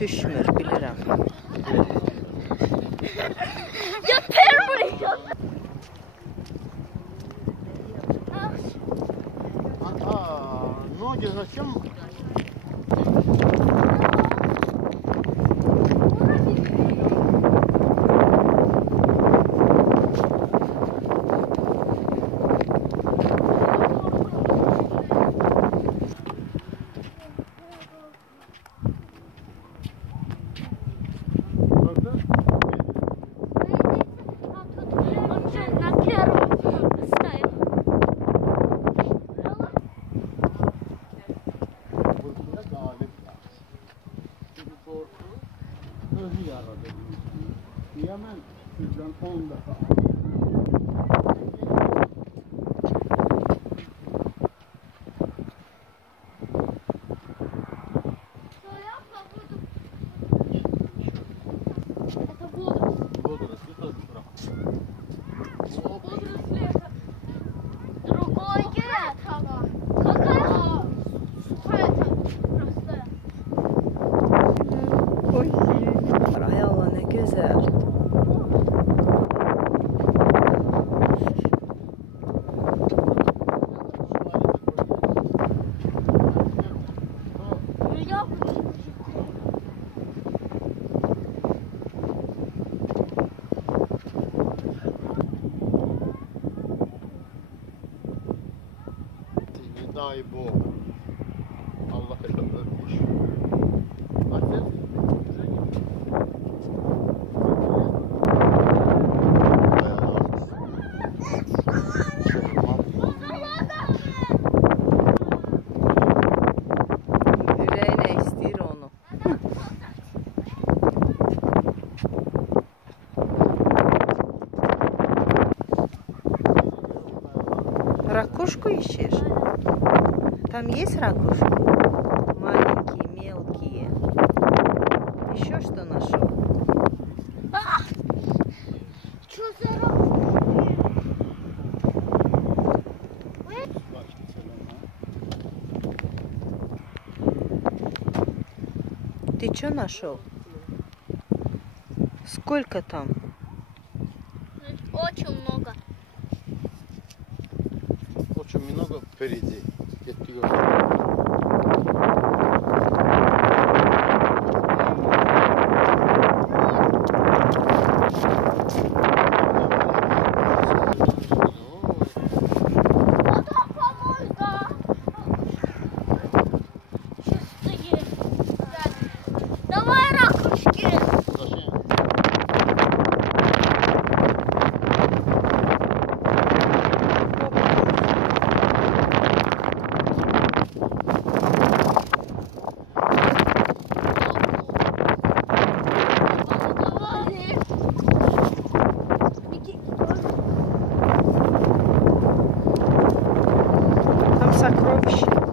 Düşmür, bilirəm. Yeter buraya. Ноги зачем? Özü yaradı. Yemen sizden 10 defa. Ay Allah, ne güzel. Дай Бог. Аллах это ölmüş. Отец? Yüreğine istəyir onu. Ракушку ищешь? Там есть ракушки? Маленькие, мелкие. Еще что нашел? Что за ракушки? Ты что нашел? Сколько там? Очень много. Очень много впереди. Давай ракушки. Там сокровища.